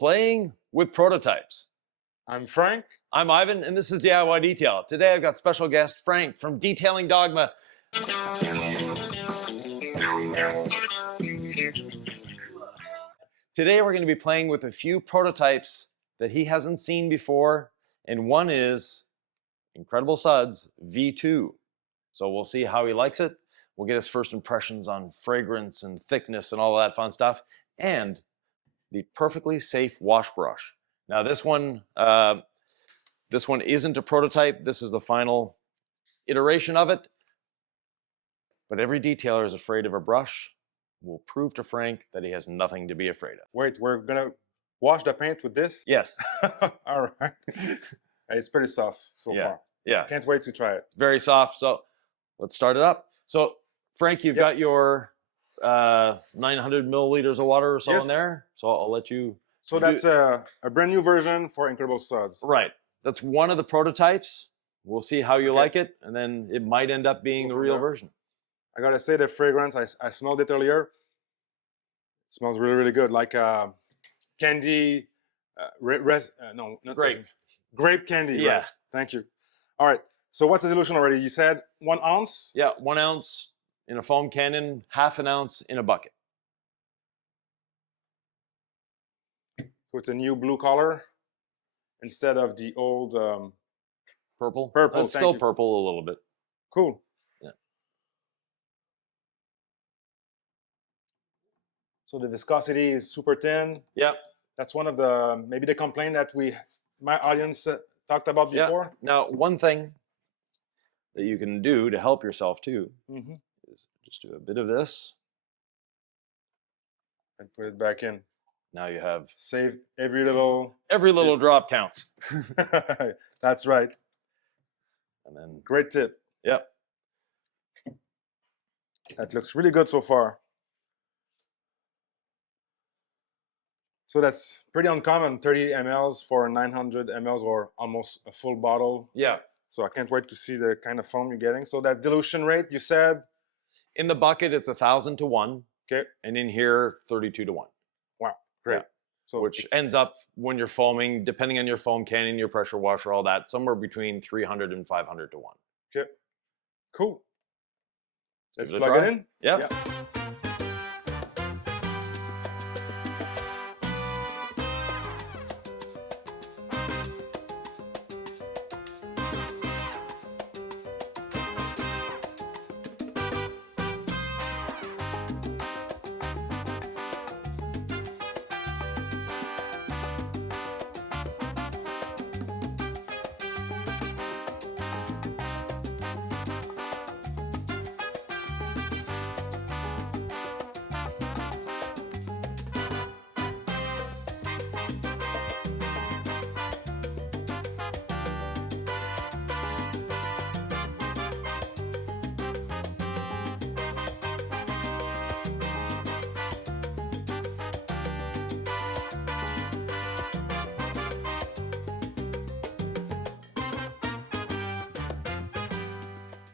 playing with prototypes. I'm Frank. I'm Ivan, and this is DIY Detail. Today I've got special guest Frank from Detailing Dogma. Today we're going to be playing with a few prototypes that he hasn't seen before, and one is Incredible Suds V2. So we'll see how he likes it. We'll get his first impressions on fragrance and thickness and all of that fun stuff, and the perfectly safe wash brush. Now this one isn't a prototype. This is the final iteration of it. But every detailer is afraid of a brush. We'll prove to Frank that he has nothing to be afraid of. Wait, we're gonna wash the paint with this? Yes. All right. It's pretty soft so far. Yeah. Can't wait to try it. It's very soft. So let's start it up. So Frank, you've got your 900 milliliters of water or so in there. So I'll let you. So that's a brand new version for Incredible Suds. Right. That's one of the prototypes. We'll see how you like it, and then it might end up being the real version. I gotta say the fragrance, I smelled it earlier. It smells really, really good. Like candy, no, not grape. Grape candy. Yeah. Right. Thank you. All right. So what's the dilution already? You said 1 ounce? Yeah, 1 ounce in a foam cannon, half an ounce in a bucket. So it's a new blue color instead of the old Purple. Purple. It's still purple a little bit. Cool. Yeah. So the viscosity is super thin. Yep. That's one of the maybe the complaint that my audience talked about before. Now, one thing that you can do to help yourself too is just do a bit of this and put it back in. Now you have save every little drop counts. That's right. And then great tip. Yep. That looks really good so far. So that's pretty uncommon, 30 mLs for 900 mLs or almost a full bottle. Yeah. So I can't wait to see the kind of foam you're getting. So that dilution rate, you said? In the bucket, it's 1,000 to 1. Okay. And in here, 32 to 1. Wow, great. Yeah. So which ends up, when you're foaming, depending on your foam cannon, your pressure washer, all that, somewhere between 300 and 500 to 1. Okay. Cool. Let's plug it in? Yep.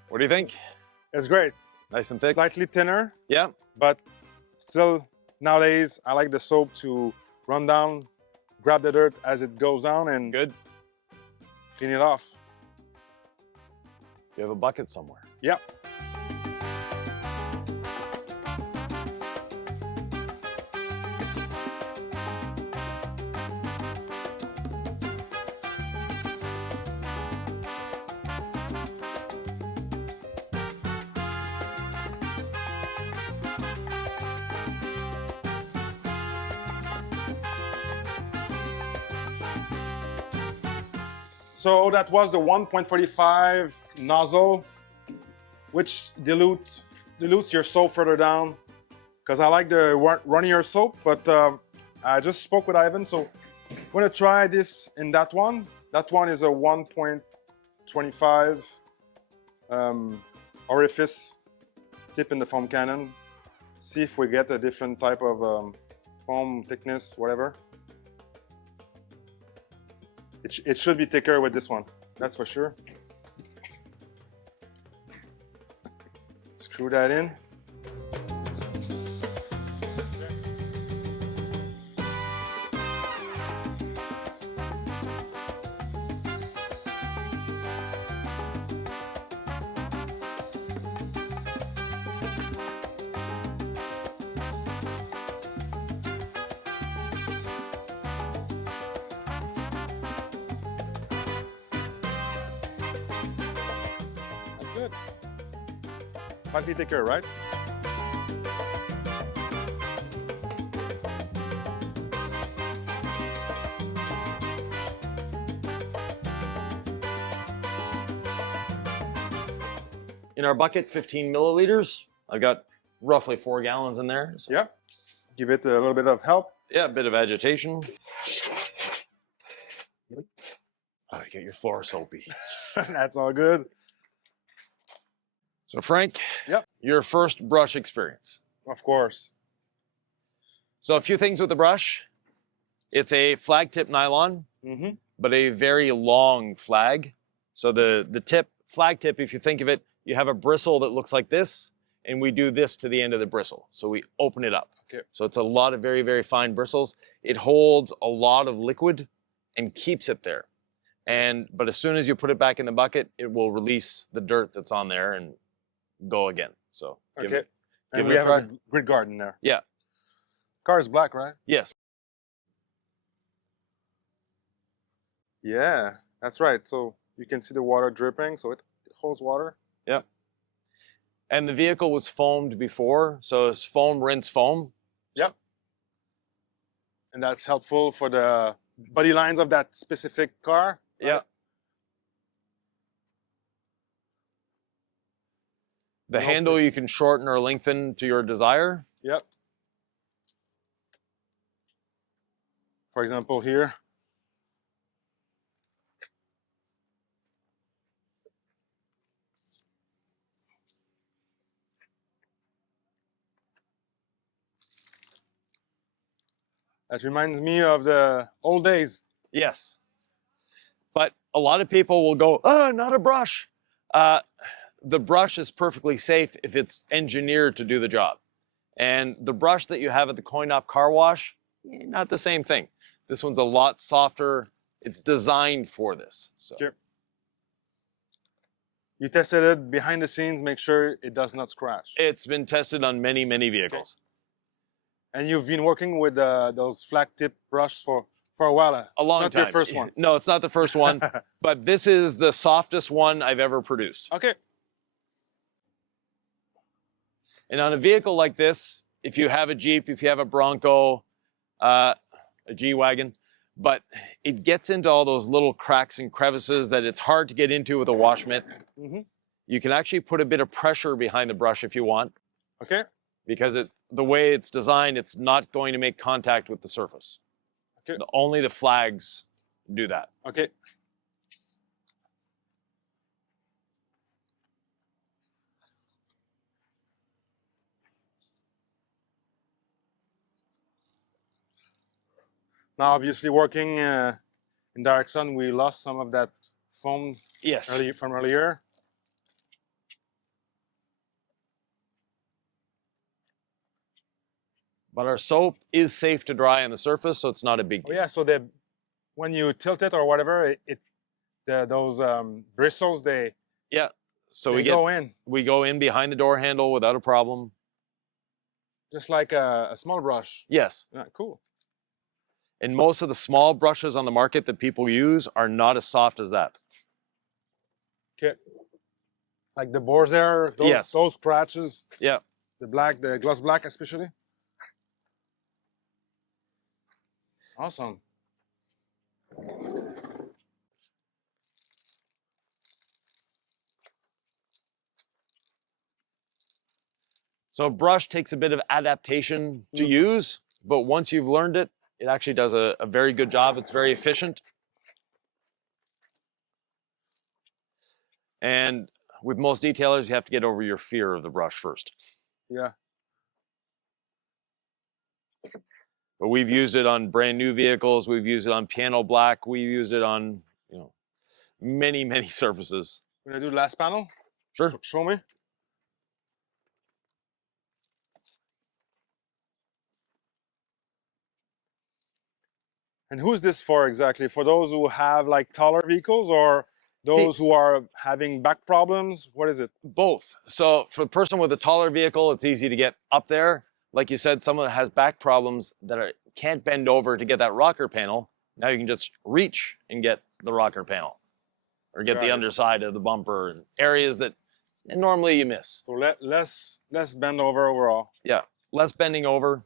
What do you think? It's great. Nice and thick? Slightly thinner. Yeah. But still, nowadays, I like the soap to run down, grab the dirt as it goes down, and clean it off. You have a bucket somewhere. Yep. So that was the 1.45 nozzle, which dilutes your soap further down, because I like the runnier soap, but I just spoke with Ivan, so I'm gonna try this in that one. That one is a 1.25 orifice tip in the foam cannon. See if we get a different type of foam thickness, whatever. It should be thicker with this one, that's for sure. Screw that in. slightly thicker, right? In our bucket, 15 milliliters. I've got roughly 4 gallons in there. So Yeah. Give it a little bit of help. yeah, a bit of agitation. Oh, you get your floor soapy. That's all good. So Frank, Yep. your first brush experience. Of course. So a few things with the brush. It's a flag tip nylon, Mm-hmm. but a very long flag. So the flag tip, if you think of it, you have a bristle that looks like this, and we do this to the end of the bristle. So we open it up. Okay. So it's a lot of very, very fine bristles. It holds a lot of liquid and keeps it there. But as soon as you put it back in the bucket, it will release the dirt that's on there and go again. So give Okay. it give And it we a have try. a grid guard in there. Yeah. Car is black, right? Yes. Yeah, that's right. So you can see the water dripping, so it holds water. Yep. And the vehicle was foamed before, so it's foam, rinse, foam. Yep. And that's helpful for the body lines of that specific car. right? Yeah. The Nope. handle you can shorten or lengthen to your desire. Yep. For example, here. That reminds me of the old days. Yes. But a lot of people will go, oh, not a brush. The brush is perfectly safe if it's engineered to do the job. And the brush that you have at the coin-op car wash, not the same thing. This one's a lot softer. It's designed for this. So. Sure. You tested it behind the scenes, make sure it does not scratch. It's been tested on many, many vehicles. And you've been working with those flat tip brushes for a while. A long not time. your first one. No, it's not the first one, but this is the softest one I've ever produced. Okay. And on a vehicle like this, if you have a Jeep, if you have a Bronco, a G-Wagon, but it gets into all those little cracks and crevices that it's hard to get into with a wash mitt. Mm-hmm. You can actually put a bit of pressure behind the brush if you want, Okay. because the way it's designed, it's not going to make contact with the surface. Okay. Only the flags do that. Okay. Now, obviously, working in direct sun, we lost some of that foam Yes. from earlier. But our soap is safe to dry on the surface, so it's not a big Oh deal. yeah, so when you tilt it or whatever, those bristles So they we go in behind the door handle without a problem. just like a small brush. Yes. Yeah, cool. And most of the small brushes on the market that people use are not as soft as that. Okay. Like the bores there, Yes. those scratches. Yeah. The gloss black especially. Awesome. So a brush takes a bit of adaptation to use, but once you've learned it, it actually does a very good job. It's very efficient. And with most detailers, you have to get over your fear of the brush first. Yeah. But we've used it on brand new vehicles. We've used it on piano black. We use it on, many, many surfaces. We're gonna do the last panel. Sure. Show me. And who's this for exactly? For those who have like taller vehicles or those who are having back problems? What is it? Both. So for the person with a taller vehicle, it's easy to get up there. Like you said, someone that has back problems that can't bend over to get that rocker panel. Now you can just reach and get the rocker panel or get Got the it. underside of the bumper, areas that And normally you miss. So less bend over overall. Yeah, less bending over.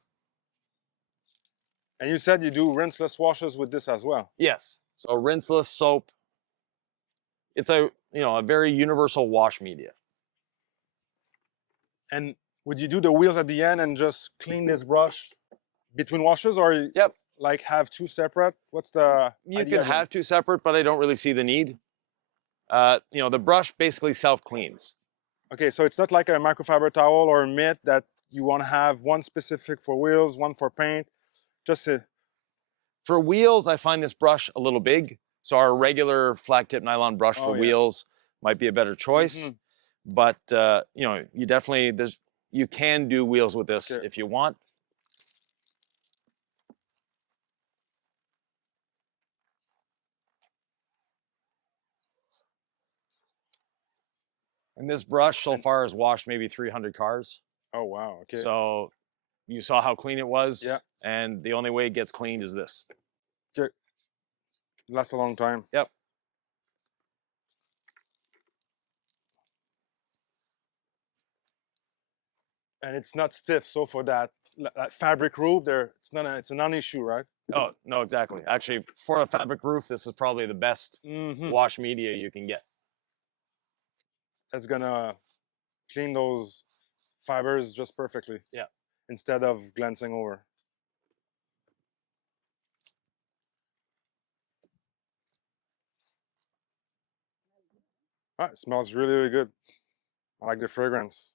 And you said you do rinseless washes with this as well. Yes. So rinseless soap. It's a very universal wash media. And would you do the wheels at the end and just clean this brush between washes, or Yep. like have two separate? What's the You idea can have two separate, but I don't really see the need. The brush basically self-cleans. Okay, so it's not like a microfiber towel or a mitt that you want to have one specific for wheels, one for paint. Just a, For wheels, I find this brush a little big. So our regular flat tip nylon brush for wheels might be a better choice. But you definitely you can do wheels with this if you want. And this brush so far has washed maybe 300 cars. Oh wow! Okay. So you saw how clean it was. Yeah. And the only way it gets cleaned is this. Okay. Lasts a long time. Yep. And it's not stiff. So for that fabric roof, it's a non-issue, right? Oh no, exactly. Actually, for a fabric roof, this is probably the best wash media you can get. That's gonna clean those fibers just perfectly. Yeah. Instead of glancing over. It smells really, really good. I like the fragrance.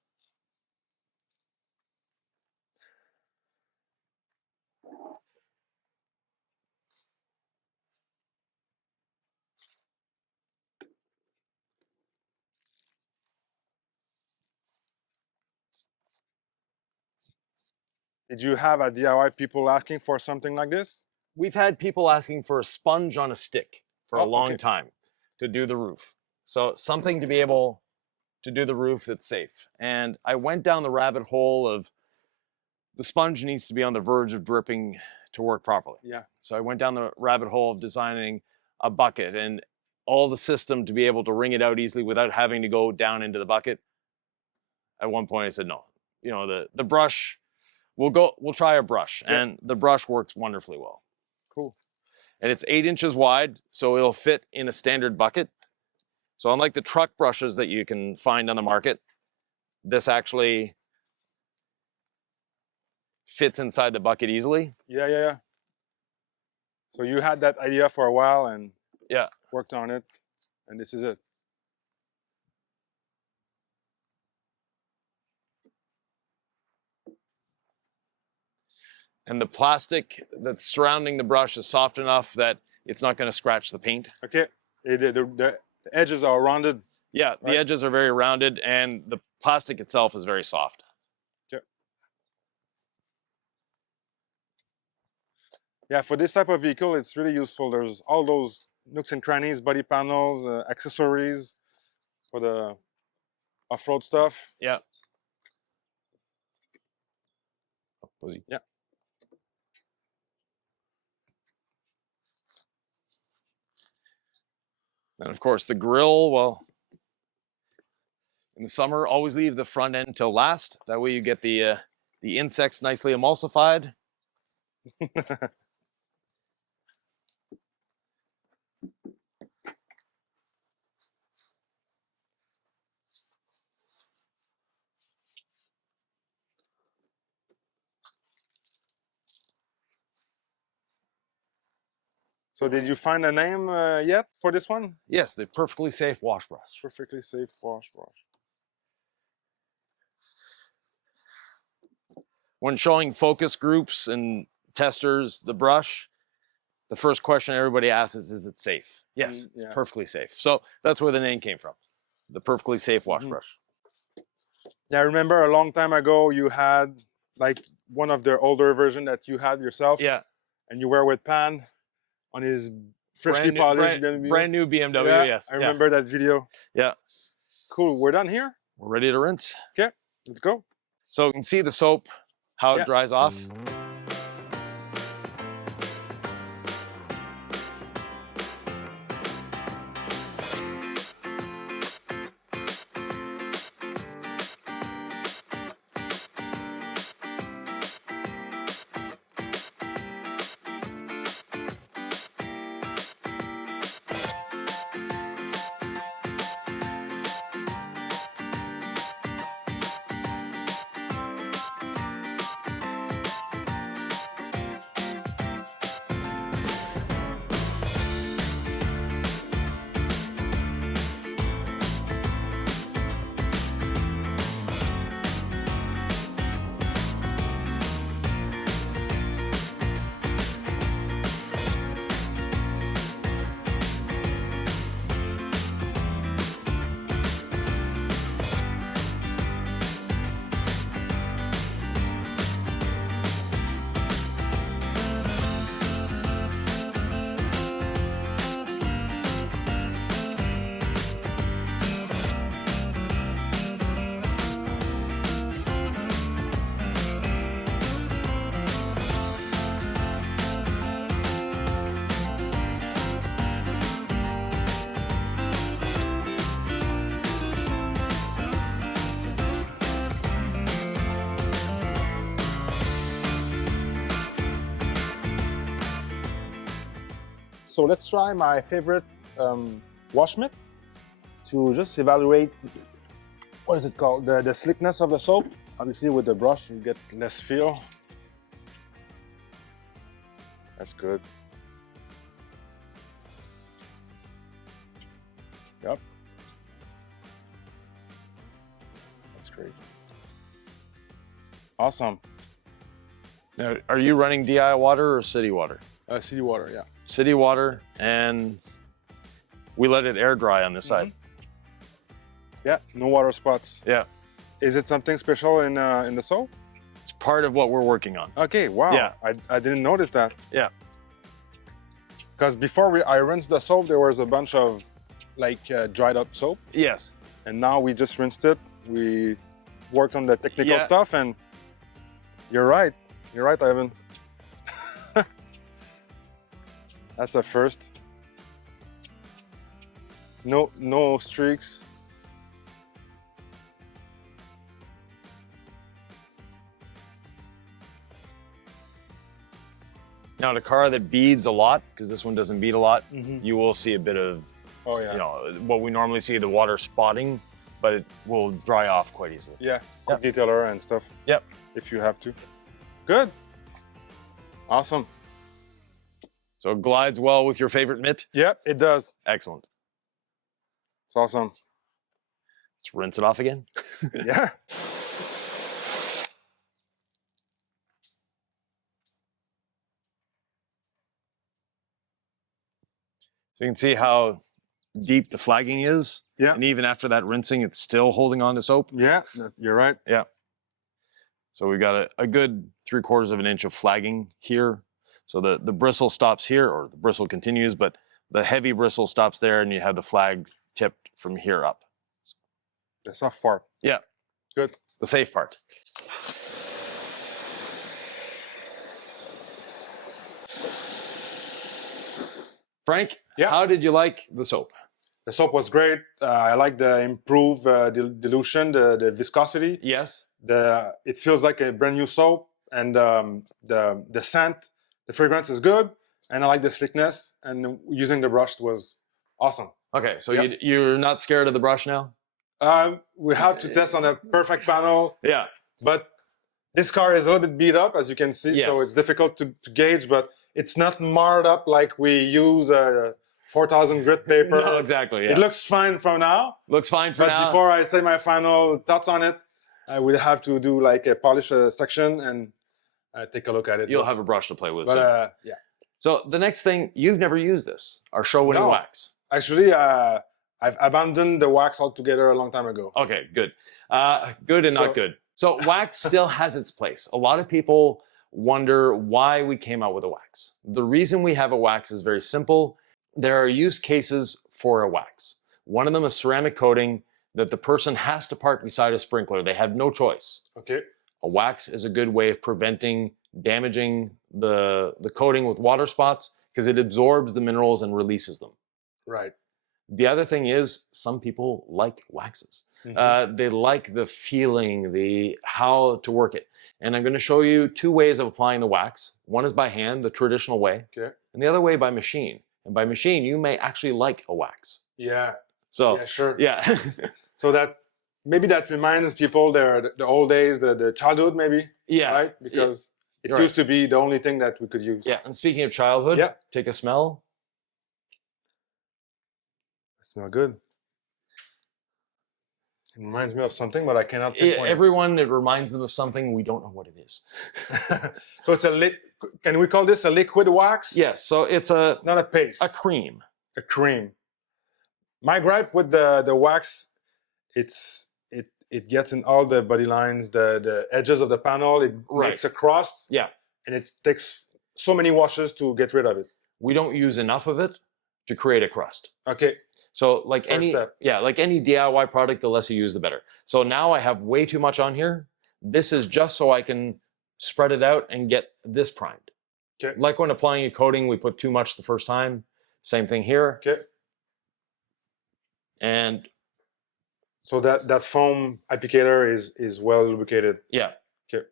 Did you have at DIY people asking for something like this? We've had people asking for a sponge on a stick for a long time to do the roof. So something to be able to do the roof that's safe. And I went down the rabbit hole of the sponge needs to be on the verge of dripping to work properly. Yeah. So I went down the rabbit hole of designing a bucket and all the system to be able to wring it out easily without having to go down into the bucket. At one point I said, no, the brush, we'll try a brush. And the brush works wonderfully well. Cool. And it's 8 inches wide, so it'll fit in a standard bucket. So unlike the truck brushes that you can find on the market, this actually fits inside the bucket easily. Yeah. So you had that idea for a while and worked on it, and this is it. And the plastic that's surrounding the brush is soft enough that it's not going to scratch the paint. Okay. The edges are rounded. Yeah, the edges are very rounded, and the plastic itself is very soft. Okay. Yeah, for this type of vehicle, it's really useful. There's all those nooks and crannies, body panels, accessories for the off-road stuff. Yeah. Yeah. And of course, the grill, well, in the summer, always leave the front end till last. That way you get the insects nicely emulsified. So did you find a name yet for this one? Yes, the perfectly safe wash brush. Perfectly safe wash brush. When showing focus groups and testers the brush, the first question everybody asks is it safe? Yes, it's perfectly safe. So that's where the name came from, the perfectly safe wash brush. Yeah, I remember a long time ago you had like one of the older version that you had yourself. Yeah. And you were with Pan on his freshly polished brand new BMW, yes. I remember that video. Yeah. Cool, we're done here? We're ready to rinse. Okay, let's go. So you can see the soap, how it dries off. So let's try my favorite wash mitt to just evaluate, what is it called? The slickness of the soap. Obviously with the brush you get less feel. That's good. Yep. That's great. Awesome. Now, are you running DI water or city water? City water, yeah. City water, and we let it air dry on this side. Yeah, no water spots. Yeah. Is it something special in the soap? It's part of what we're working on. Okay, wow. Yeah. I didn't notice that. Yeah. Because before I rinsed the soap, there was a bunch of like dried up soap. Yes. And now we just rinsed it. We worked on the technical stuff, and you're right. You're right, Ivan. That's a first. No streaks. Now, in a car that beads a lot, because this one doesn't bead a lot, Mm-hmm. you will see a bit of, Oh yeah. you know, what we normally see, the water spotting, but it will dry off quite easily. Yeah, quick detailer and stuff. Yep. If you have to. Good. Awesome. So it glides well with your favorite mitt? Yep, it does. Excellent. It's awesome. Let's rinse it off again. Yeah. So you can see how deep the flagging is. Yeah. And even after that rinsing, it's still holding on to soap. Yeah, you're right. Yeah. So we've got a good 3/4 of an inch of flagging here. So the bristle stops here, or the bristle continues, but the heavy bristle stops there, and you have the flag tipped from here up. The soft part. Yeah. Good. The safe part. Frank, how did you like the soap? The soap was great. I like the improved dilution, the viscosity. Yes. It feels like a brand new soap, and the scent, the fragrance is good, and I like the slickness. And using the brush was awesome. Okay, so you're not scared of the brush now? We have to test on a perfect panel. Yeah. But this car is a little bit beat up, as you can see, so it's difficult to gauge. But it's not marred up like we use 4,000 grit paper. No, exactly. Yeah. It looks fine for now. Looks fine for now. But before I say my final thoughts on it, I will have to do like a polish section and take a look at it. You'll have a brush to play with. But yeah. So the next thing, you've never used this, our show-winning wax. Actually, I've abandoned the wax altogether a long time ago. Okay, good. Good and not good. So wax still has its place. A lot of people wonder why we came out with a wax. The reason we have a wax is very simple. There are use cases for a wax. One of them is ceramic coating that the person has to park beside a sprinkler. They have no choice. Okay. A wax is a good way of preventing damaging the coating with water spots because it absorbs the minerals and releases them. Right. The other thing is some people like waxes. Mm-hmm. They like the feeling, how to work it. And I'm going to show you two ways of applying the wax. One is by hand, the traditional way, and the other way by machine. And by machine, you may actually like a wax. Yeah. So yeah, sure. Yeah. So that maybe that reminds people the old days, the childhood maybe. Yeah. Right? Because it used to be the only thing that we could use. Yeah. And speaking of childhood, take a smell. It smells good. It reminds me of something, but I cannot pinpoint everyone, it reminds them of something. We don't know what it is. So it's can we call this a liquid wax? Yes. So it's not a paste. A cream. A cream. My gripe with the wax, it gets in all the body lines, the edges of the panel. It makes a crust. Yeah. And it takes so many washes to get rid of it. We don't use enough of it to create a crust. Okay. So like First step. like any DIY product, the less you use, the better. So now I have way too much on here. This is just so I can spread it out and get this primed. Okay. Like when applying a coating, we put too much the first time. Same thing here. Okay. And so that foam applicator is well lubricated. Yeah. Okay.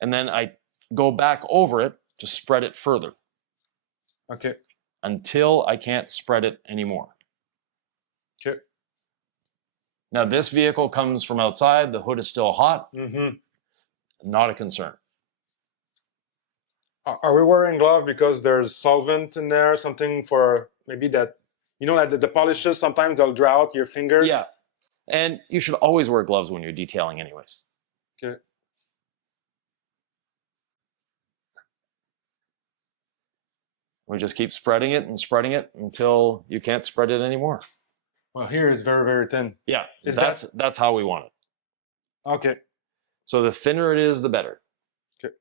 And then I go back over it to spread it further Okay. until I can't spread it anymore. Okay. Now this vehicle comes from outside, the hood is still hot, Mm-hmm. not a concern. Are we wearing gloves because there's solvent in there, something for maybe that, you know, like the polishes, sometimes they'll dry out your fingers? Yeah, and you should always wear gloves when you're detailing anyways. Okay. We just keep spreading it until you can't spread it anymore. Well, here is very, very thin. Yeah, Is that's how we want it. Okay. So the thinner it is, the better. Okay.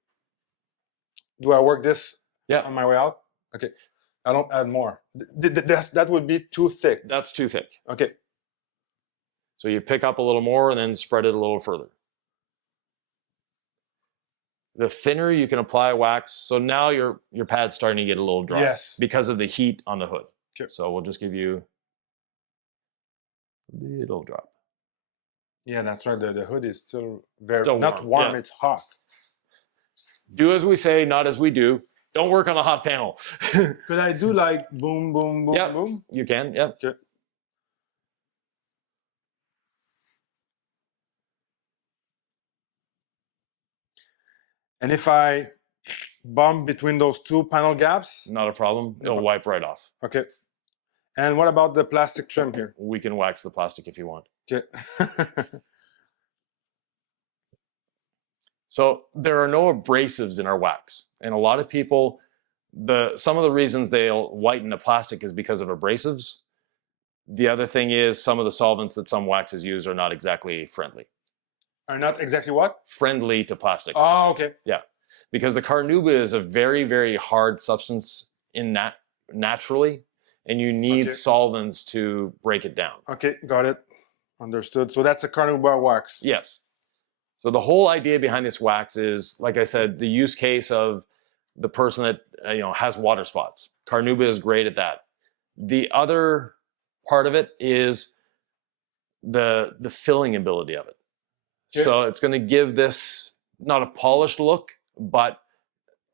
Do I work this Yeah. on my way out? Okay. I don't add more. That would be too thick. That's too thick. Okay. So you pick up a little more and then spread it a little further. The thinner you can apply wax, so now your pad's starting to get a little dry. Yes. Because of the heat on the hood. Okay. So we'll just give you a little drop. Yeah, that's right. The hood is still very Still not warm, warm. yeah. It's hot. Do as we say, not as we do. Don't work on the hot panel. Could I do like boom, boom, boom, Yep. boom? You can, yep. Okay. And if I bump between those two panel gaps? Not a problem. It'll wipe right off. Okay. And what about the plastic trim here? We can wax the plastic if you want. Okay. So there are no abrasives in our wax. And a lot of people, some of the reasons they'll whiten the plastic is because of abrasives. The other thing is some of the solvents that some waxes use are not exactly friendly. Are not exactly what? Friendly to plastics. Oh, okay. Yeah. Because the carnauba is a very, very hard substance naturally, and you need Okay. solvents to break it down. Okay, got it. Understood. So that's a carnauba wax. Yes. So the whole idea behind this wax is, like I said, the use case of the person that has water spots. Carnauba is great at that. The other part of it is the filling ability of it. Okay. So it's going to give this not a polished look, but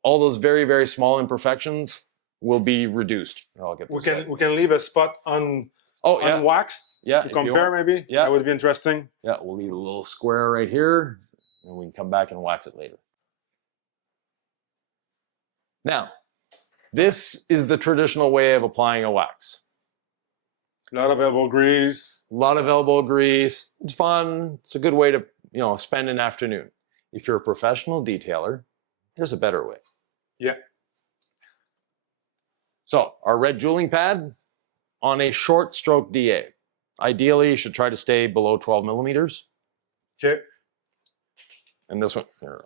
all those very, very small imperfections will be reduced. I'll get this. We can leave a spot unwaxed Yeah, to if you compare want. maybe. Yeah. That would be interesting. Yeah, we'll leave a little square right here, and we can come back and wax it later. Now, this is the traditional way of applying a wax. A lot of elbow grease. A lot of elbow grease. It's fun. It's a good way to spend an afternoon. If you're a professional detailer, there's a better way. Yeah. So our red jeweling pad on a short stroke DA. Ideally, you should try to stay below 12 millimeters. Okay. And this one, here.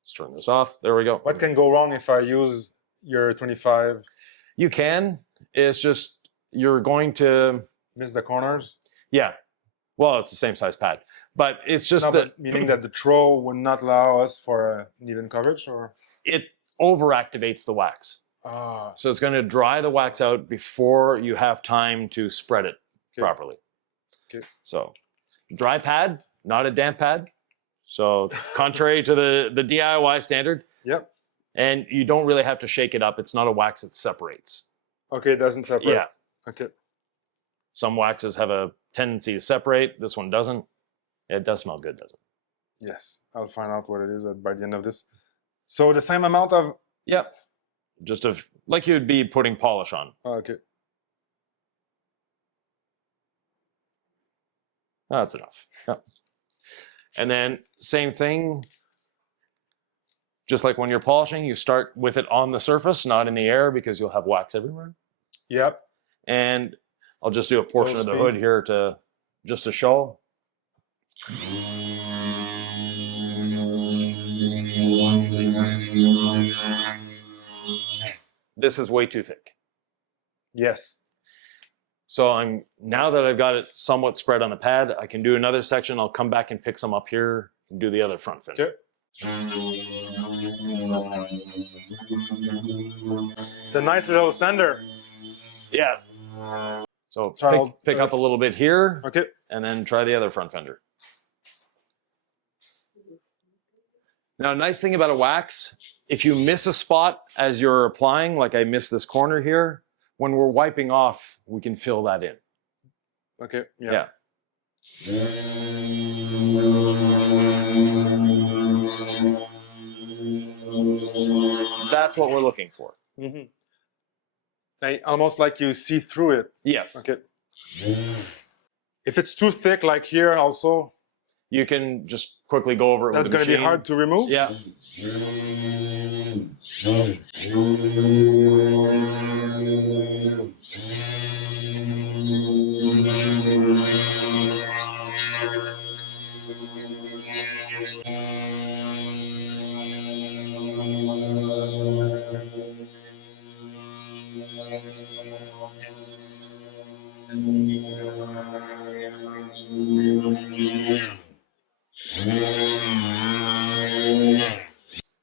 Let's turn this off. There we go. What can go wrong if I use your 25? You can. It's just you're going to Miss the corners? Yeah. Well, it's the same size pad, but it's just that meaning that the throw would not allow us for an even coverage, or it overactivates the wax. So it's going to dry the wax out before you have time to spread it properly. Okay. So dry pad, not a damp pad. So contrary to the DIY standard. Yep. And you don't really have to shake it up. It's not a wax that separates. Okay, it doesn't separate. Yeah. Okay. Some waxes have a tendency to separate. This one doesn't. It does smell good, doesn't it? Yes, I'll find out what it is by the end of this. So the same amount of... Yep. Just like you'd be putting polish on. Okay. That's enough. Yep. And then same thing. Just like when you're polishing, you start with it on the surface, not in the air, because you'll have wax everywhere. Yep. And I'll just do a portion of the hood here to show. This is way too thick. Yes. So now that I've got it somewhat spread on the pad, I can do another section. I'll come back and pick some up here and do the other front fender. Okay. It's a nice little sender. Yeah. So pick up a little bit here. Okay. And then try the other front fender. Now, a nice thing about a wax, if you miss a spot as you're applying, like I missed this corner here, when we're wiping off, we can fill that in. Okay. Yeah. That's what we're looking for. Almost like you see through it. Yes. Okay. If it's too thick, like here also, you can just quickly go over it that's with going to be machine. hard to remove. Yeah.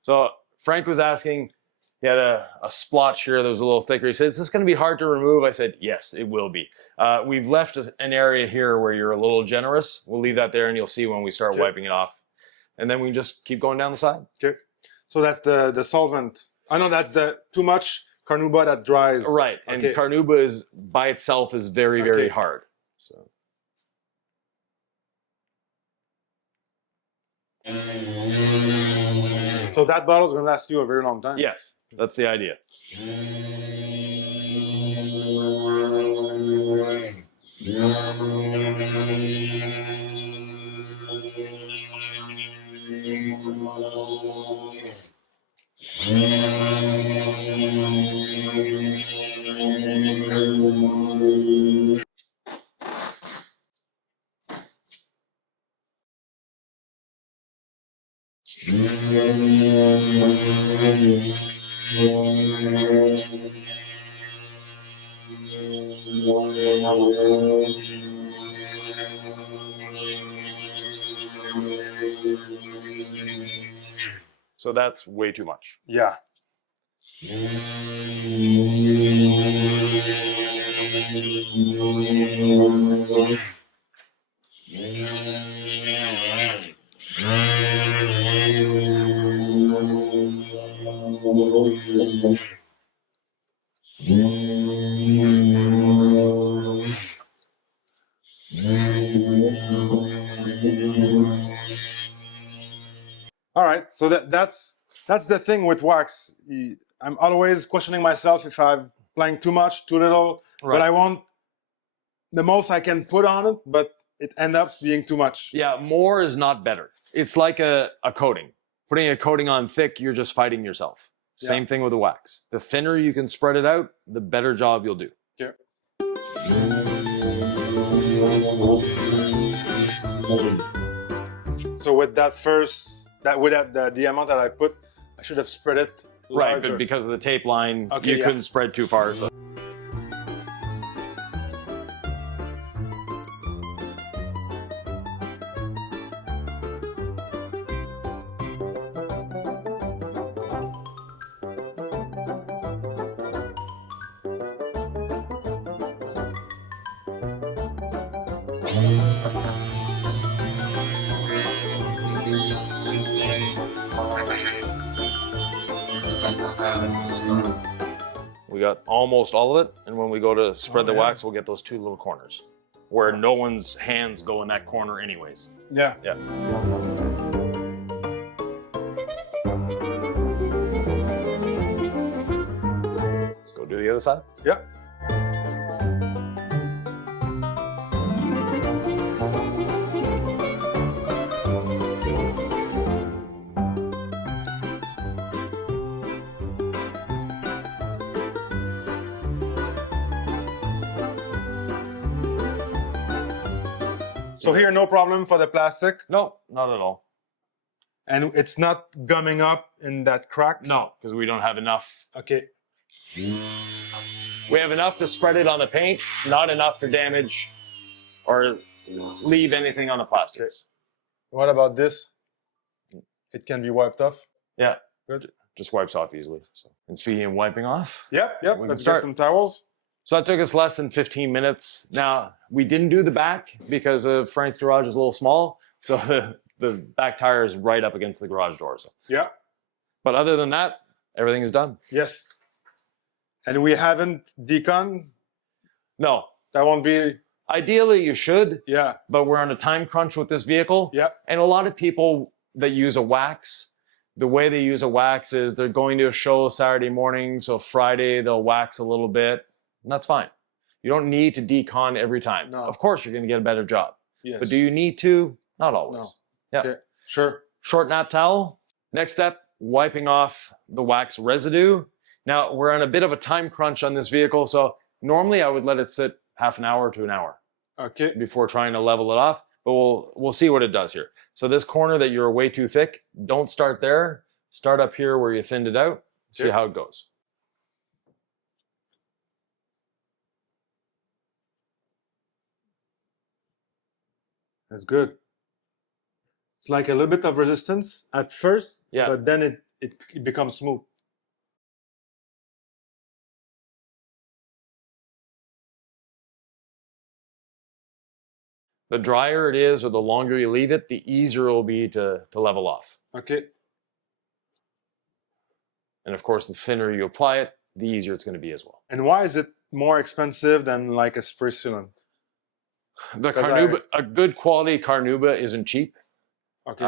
So Frank was asking, he had a splotch here that was a little thicker. He said, is this going to be hard to remove? I said, yes, it will be. We've left an area here where you're a little generous. We'll leave that there and you'll see when we start wiping it off. And then we can just keep going down the side. Okay. So that's the solvent. I know that the too much carnauba that dries. Right. And carnauba is by itself is very, very hard. So. So that bottle is going to last you a very long time. Yes, that's the idea. So that's way too much. Yeah. All right, so that's the thing with wax. I'm always questioning myself if I'm applying too much, too little, but I want the most I can put on it, but it ends up being too much. Yeah, more is not better. It's like a coating. Putting a coating on thick, you're just fighting yourself. Same thing with the wax. The thinner you can spread it out, the better job you'll do. Yeah. So with that the amount that I put, I should have spread it larger. Right, but because of the tape line, you couldn't spread too far. So. We got almost all of it, and when we go to spread the wax, we'll get those two little corners where no one's hands go in that corner anyways. Yeah. Yeah. Let's go do the other side. Yeah. So here, no problem for the plastic? No, not at all. And it's not gumming up in that crack? No, because we don't have enough. Okay. We have enough to spread it on the paint, not enough to damage or leave anything on the plastics. What about this? It can be wiped off? Yeah. Good. Just wipes off easily. So. And speaking of wiping off, Yep. we Let's can get some towels. So that took us less than 15 minutes. Now, we didn't do the back because Frank's garage is a little small. So the back tire is right up against the garage door. So. Yeah. But other than that, everything is done. Yes. And we haven't decon. No. That won't be. Ideally, you should. Yeah. But we're on a time crunch with this vehicle. Yeah. And a lot of people that use a wax, the way they use a wax is they're going to a show Saturday morning, so Friday they'll wax a little bit, and that's fine. You don't need to decon every time. No. Of course, you're going to get a better job. Yes. But do you need to? Not always. No. Yeah. Okay. Sure. Short nap towel. Next step, wiping off the wax residue. Now, we're on a bit of a time crunch on this vehicle, so normally I would let it sit half an hour to an hour Okay. before trying to level it off, but we'll see what it does here. So this corner that you're way too thick, don't start there. Start up here where you thinned it out. See how it goes. That's good. It's like a little bit of resistance at first, Yeah. but then it becomes smooth. The drier it is or the longer you leave it, the easier it will be to level off. Okay. And of course, the thinner you apply it, the easier it's going to be as well. And why is it more expensive than like a spray sealant? The Carnauba, a good quality Carnauba isn't cheap. Okay.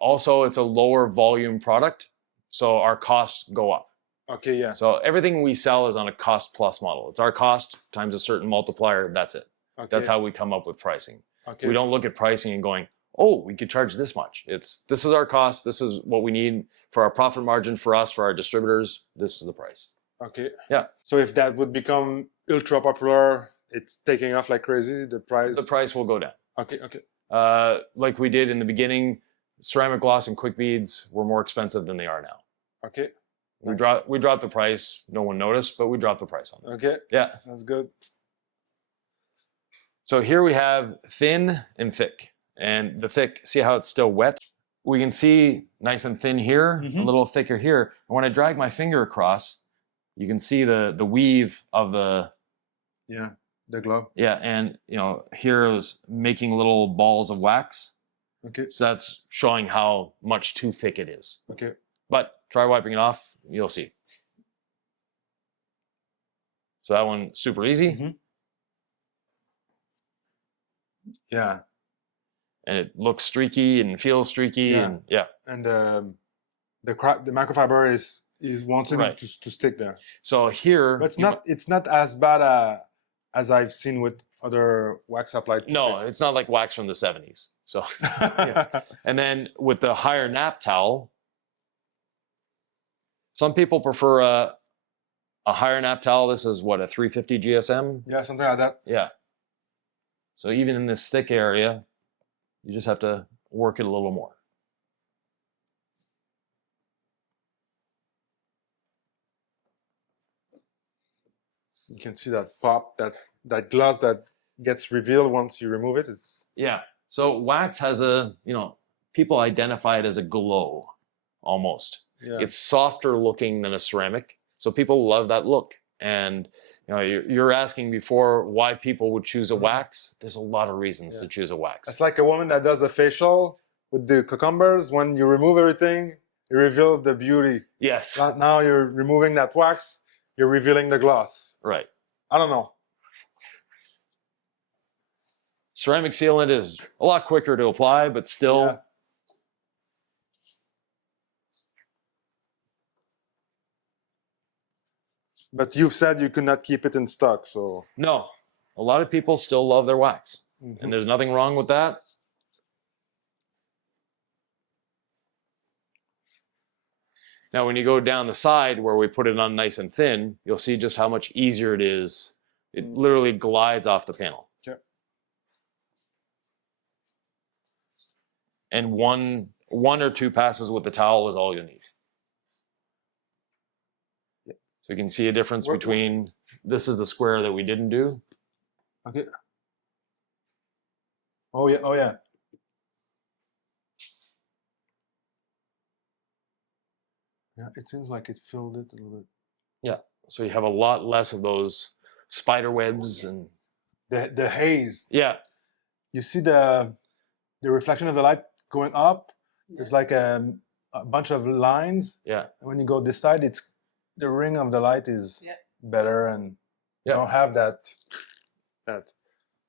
Also, it's a lower volume product, so our costs go up. Okay, yeah. So everything we sell is on a cost plus model. It's our cost times a certain multiplier. That's it. Okay. That's how we come up with pricing. Okay. We don't look at pricing and going, oh, we could charge this much. This is our cost. This is what we need for our profit margin for us, for our distributors. This is the price. Okay. Yeah. So if that would become ultra popular, it's taking off like crazy, the price will go down. Okay, okay. Like we did in the beginning, ceramic gloss and quick beads were more expensive than they are now. Okay. We dropped the price. No one noticed, but we dropped the price on them. Okay. Yeah. That's good. So here we have thin and thick. And the thick, see how it's still wet? We can see nice and thin here, a little thicker here. And when I drag my finger across, you can see the weave of the... Yeah, the glove. Yeah, and here is making little balls of wax. Okay. So that's showing how much too thick it is. Okay. But try wiping it off, you'll see. So that one, super easy. Yeah. And it looks streaky and feels streaky. Yeah. And yeah. And the microfiber is wanting to stick there. So here, but it's not as bad as I've seen with other wax applied. No, it's not like wax from the 70s. So yeah. And then with the higher nap towel, some people prefer a higher nap towel. This is what, a 350 GSM? Yeah, something like that. Yeah. So even in this thick area, you just have to work it a little more. You can see that pop, that gloss that gets revealed once you remove it. Yeah. So wax has people identify it as a glow almost. Yeah. It's softer looking than a ceramic. So people love that look. And you're asking before why people would choose a wax. There's a lot of reasons to choose a wax. It's like a woman that does a facial with the cucumbers. When you remove everything, it reveals the beauty. Yes. Now you're removing that wax, you're revealing the gloss. Right. I don't know. Ceramic sealant is a lot quicker to apply, but still. Yeah. But you've said you could not keep it in stock, so... No. A lot of people still love their wax. And there's nothing wrong with that. Now, when you go down the side where we put it on nice and thin, you'll see just how much easier it is. It literally glides off the panel. Okay. And one or two passes with the towel is all you need. So you can see a difference between, this is the square that we didn't do. Okay. Oh yeah, oh yeah. Yeah, it seems like it filled it a little bit. Yeah, so you have a lot less of those spider webs and... The haze. Yeah. You see the reflection of the light going up, there's like a bunch of lines. Yeah. And when you go this side, it's the ring of the light is better, and you Yep. don't have that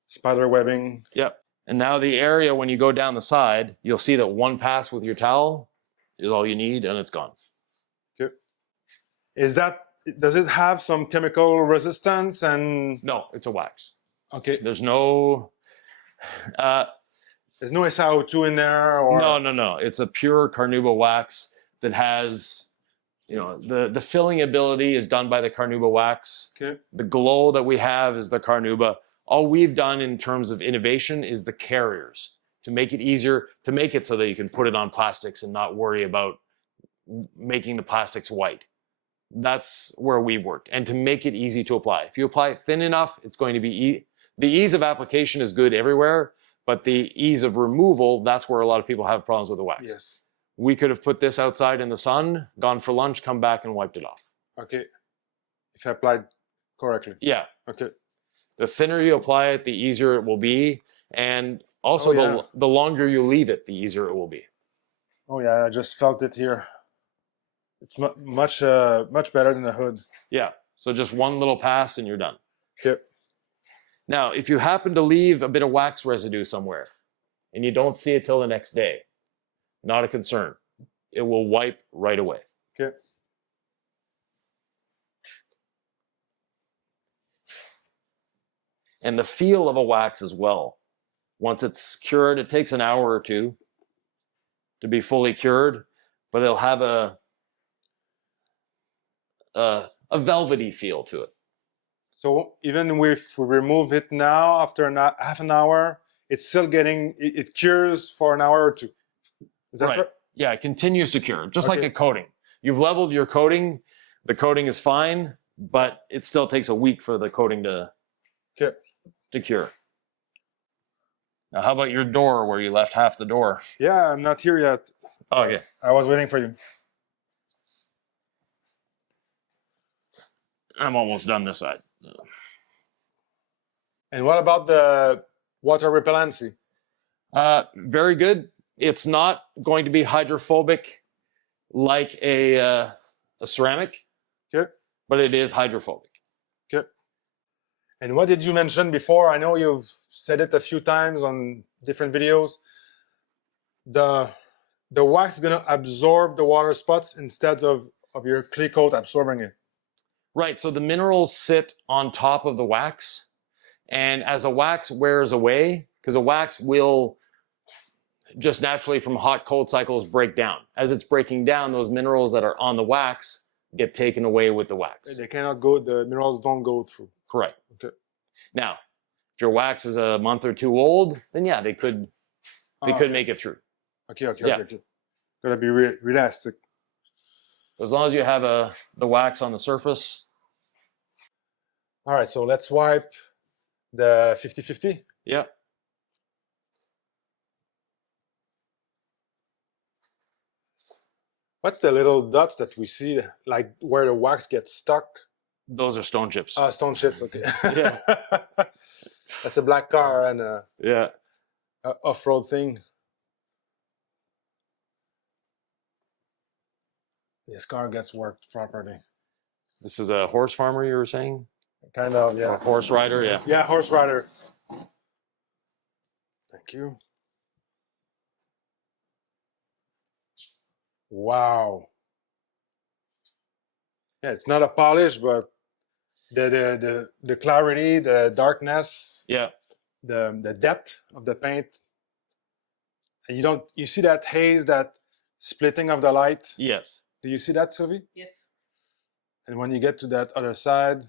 spider webbing. Yep. And now the area, when you go down the side, you'll see that one pass with your towel is all you need, and it's gone. Okay. Does it have some chemical resistance? And No, it's a wax. okay, There's no... there's no SiO2 in there, or No. It's a pure carnauba wax that has, the filling ability is done by the carnauba wax. Okay. The glow that we have is the carnauba. All we've done in terms of innovation is the carriers to make it easier, to make it so that you can put it on plastics and not worry about making the plastics white. That's where we've worked, and to make it easy to apply. If you apply it thin enough, it's going to be the ease of application is good everywhere, but the ease of removal, that's where a lot of people have problems with the wax. Yes. We could have put this outside in the sun, gone for lunch, come back and wiped it off. Okay. If I applied correctly. Yeah. Okay. The thinner you apply it, the easier it will be, and also the longer you leave it, the easier it will be. Oh yeah, I just felt it here. It's much better than the hood. Yeah. So just one little pass and you're done. Okay. Now, if you happen to leave a bit of wax residue somewhere and you don't see it till the next day, not a concern. It will wipe right away. Okay. And the feel of a wax as well. Once it's cured, it takes an hour or two to be fully cured, but it'll have a velvety feel to it. So even if we remove it now, after half an hour, it's still it cures for an hour or two. Is that right? Yeah, it continues to cure, just like a coating. You've leveled your coating, the coating is fine, but it still takes a week for the coating to cure. Now, how about your door where you left half the door? Yeah, I'm not here yet. Oh, yeah. I was waiting for you. I'm almost done this side. And what about the water repellency? Very good. It's not going to be hydrophobic like a ceramic, but it is hydrophobic. Okay. And what did you mention before? I know you've said it a few times on different videos. The wax is going to absorb the water spots instead of your clear coat absorbing it. Right, so the minerals sit on top of the wax, and as a wax wears away, because a wax will just naturally from hot cold cycles break down. As it's breaking down, those minerals that are on the wax get taken away with the wax. They cannot go, the minerals don't go through. Correct. Okay. Now, if your wax is a month or two old, then yeah, they could make it through. Okay. Gotta be realistic. As long as you have the wax on the surface. All right, so let's wipe the 50-50. Yeah. What's the little dots that we see, like where the wax gets stuck? Those are stone chips. Stone chips, okay. Yeah. That's a black car and a off-road thing. This car gets worked properly. This is a horse farmer, you were saying? Kind of, yeah. Or horse rider, yeah. Yeah, horse rider. Thank you. Wow. Yeah, it's not a polish, but the clarity, the darkness, the depth of the paint. And you see that haze, that splitting of the light? Yes. Do you see that, Sylvie? Yes. And when you get to that other side,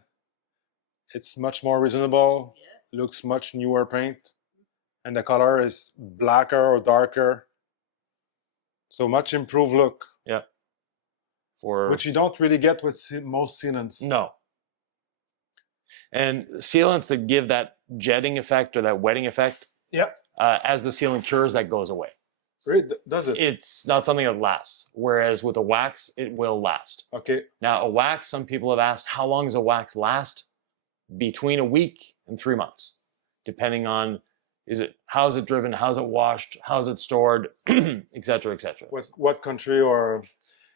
it's much more reasonable, looks much newer paint, and the color is blacker or darker. So much improved look. Yeah. Which you don't really get with most sealants. No. And sealants that give that jetting effect or that wetting effect, as the sealant cures, that goes away. Really? Does it? It's not something that lasts. Whereas with a wax, it will last. Okay. Now, a wax, some people have asked, how long does a wax last? Between a week and 3 months, depending on how's it driven, how's it washed, how's it stored, etc., etc. What country, or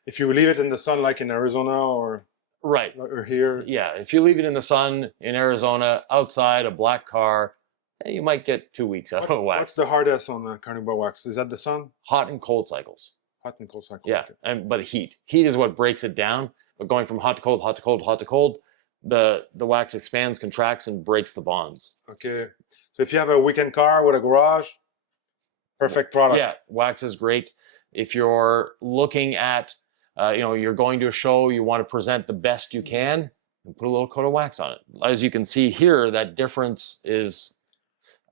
if you leave it in the sun, like in Arizona Right. or here. Yeah, if you leave it in the sun in Arizona, outside a black car, you might get 2 weeks out of a wax. What's the hardest on the carnauba wax? Is that the sun? Hot and cold cycles. Hot and cold cycle. Yeah, Okay. but heat is what breaks it down. But going from hot to cold, hot to cold, hot to cold, the wax expands, contracts, and breaks the bonds. Okay. So if you have a weekend car with a garage, perfect product. Yeah, wax is great. If you're looking at, you're going to a show, you want to present the best you can, and put a little coat of wax on it. As you can see here, that difference is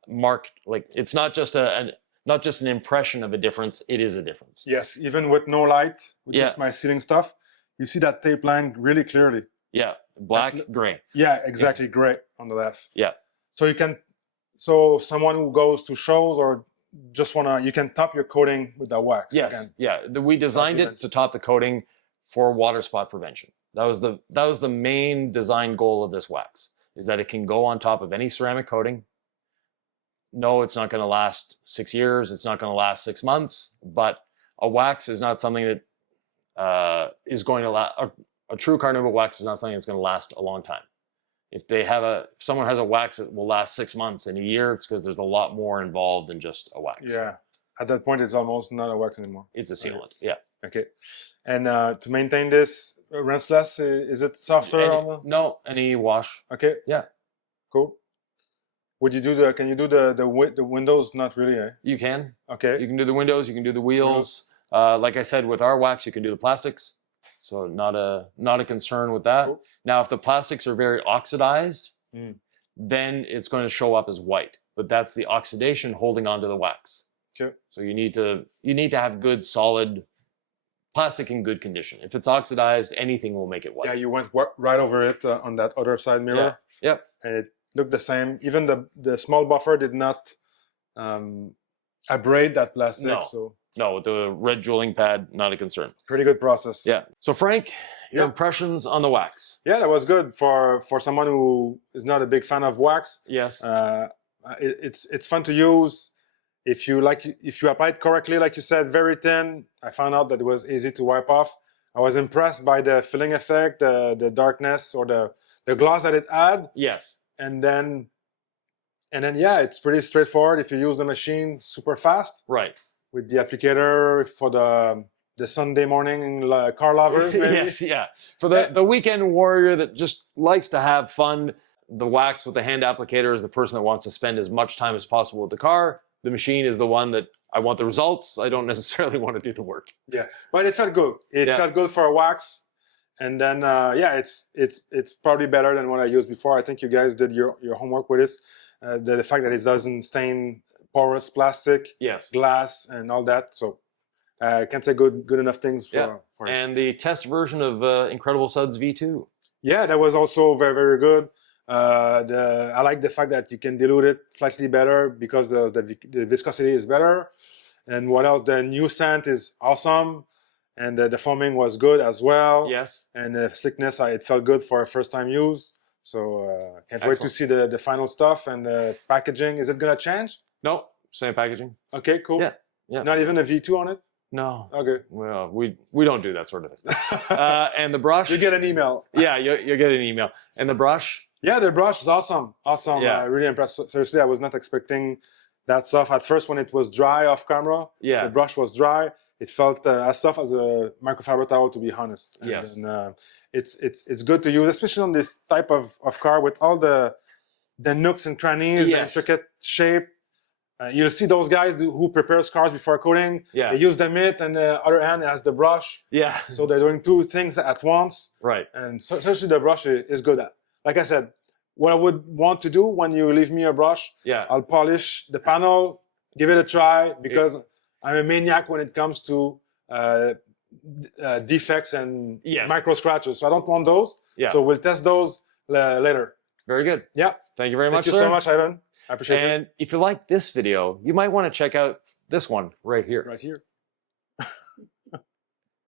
marked. Like, it's not just an impression of a difference, it is a difference. Yes, even with no light, with Yeah. just my ceiling stuff, you see that tape line really clearly. Yeah, black, gray. Yeah, exactly, gray on the left. Yeah. So someone who goes to shows or just you can top your coating with that wax. Yes, again. yeah. We designed it to top the coating for water spot prevention. That was the main design goal of this wax, is that it can go on top of any ceramic coating. No, it's not going to last 6 years. It's not going to last 6 months. But a wax is not something that is going to last. A true carnauba wax is not something that's going to last a long time. If someone has a wax that will last 6 months and a year, it's because there's a lot more involved than just a wax. Yeah. At that point, it's almost not a wax anymore. It's a sealant. Yeah. Okay. And to maintain this rinseless, is it softer? No, any wash. Okay. Yeah. Cool. Can you do the windows? Not really, eh? You can. Okay. You can do the windows. You can do the wheels. Like I said, with our wax, you can do the plastics. So not a concern with that. Cool. Now, if the plastics are very oxidized, then it's going to show up as white. But that's the oxidation holding onto the wax. Okay. So you need to have good, solid plastic in good condition. If it's oxidized, anything will make it white. Yeah, you went right over it on that other side mirror. Yeah. Yep. And it looked the same. Even the small buffer did not abrade that plastic. No. So No, with the red jeweling pad, not a concern. pretty good process. Yeah. So Frank, your Yeah. impressions on the wax? Yeah, that was good for someone who is not a big fan of wax. Yes. It's fun to use. If you apply it correctly, like you said, very thin. I found out that it was easy to wipe off. I was impressed by the filling effect, the darkness, or the gloss that it had. Yes. And then yeah, it's pretty straightforward. If you use the machine super fast Right. with the applicator for the Sunday morning car lovers, maybe. Yes, yeah. For the weekend warrior that just likes to have fun, the wax with the hand applicator is the person that wants to spend as much time as possible with the car. The machine is the one that I want the results. I don't necessarily want to do the work. Yeah, but it felt good. It felt good for a wax. And then, yeah, it's probably better than what I used before. I think you guys did your homework with this. The fact that it doesn't stain porous plastic, Yes. glass, and all that. So I can't say good enough things for it. And the test version of Incredible Suds V2. Yeah, that was also very, very good. I like the fact that you can dilute it slightly better because the viscosity is better. And what else? The new scent is awesome. And the foaming was good as well. Yes. And the slickness, it felt good for a first time use. So can't wait to Excellent. see the final stuff and the packaging. Is it going to change? No, same packaging. Okay, cool. Yeah, yeah. Not even a V2 on it? No. Okay. Well, we don't do that sort of thing. And the brush. You get an email. Yeah, you'll get an email. And the brush. Yeah, the brush is awesome. Awesome. Yeah. Really impressed. Seriously, I was not expecting that soft. At first, when it was dry off camera, Yeah. the brush was dry. It felt as soft as a microfiber towel, to be honest. And Yes. then, it's good to use, especially on this type of car with all the nooks and crannies, Yes. the intricate shape. You'll see those guys who prepare cars before coating. Yeah. They use the mitt, and the other hand has the brush. Yeah. So they're doing two things at once. Right. And so, seriously, the brush is good at. Like I said, what I would want to do when you leave me a brush, Yeah. I'll polish the panel, give it a try, because I'm a maniac when it comes to defects and Yes. micro scratches. So I don't want those. Yeah. So we'll test those later. Very good. Yeah. Thank you very much, Thank you sir. so much, Ivan. I appreciate it. And if you like this video, you might want to check out this one right here. Right here.